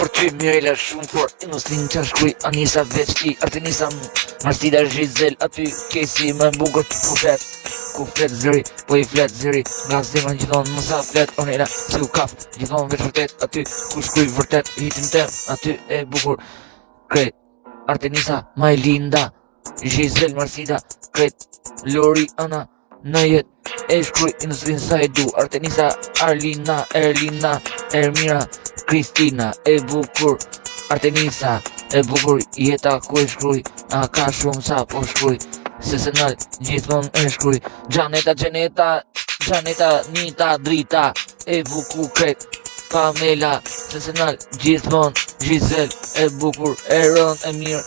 për ty Mirela shumë fort Inoslin qa shkruj Anisa veç i Artenisa Marsida Zhizel aty kesi më bukur ku flet zëri po i flet zëri nga zemra gjithon më sa flet onela si u kaf gjithon veç vërtet aty ku shkruj vërtet hitin tem aty e bukur kret Artenisa ma e linda Zhizel Marsida kret Lori Ana në jet e shkruj Inoslin sa e du Artenisa Arlina Erlina Ermira Kristina e bukur Artenisa e bukur jeta ku e shkruj a ka shumë sa po shkruj Sesenal gjithmon e shkruj Gjaneta Nita Drita e bukur kret Pamela Sesenal gjithmon Gjizel e bukur Eron e mirë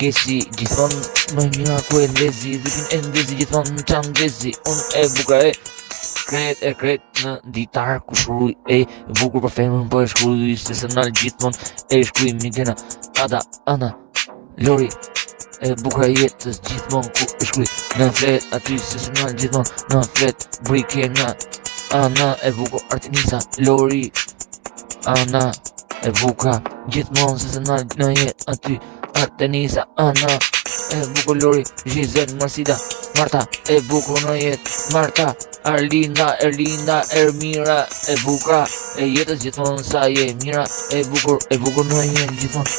Kesi gjithmon më mira ku e ndezi Dhikin e ndezi gjithmon në qanë ndezi unë e bukur e kret në ditar ku shkruj e bukur për femën po e shkruj Sesenal gjithmon e shkruj Migena Ada Ana Lori e bukur e jetës gjithmon ku e shkruj në flet aty Sesenal gjithmon në flet Brikena Ana e bukur Artenisa Lori Ana e buka gjithmon Sesenal në jet aty Artenisa Ana e bukur Lori Zhizel Marsida Marta e bukur në jet Marta Arlinda Erlinda Ermira e buka e jetës gjithmon sa je mira e bukur në jet gjithmon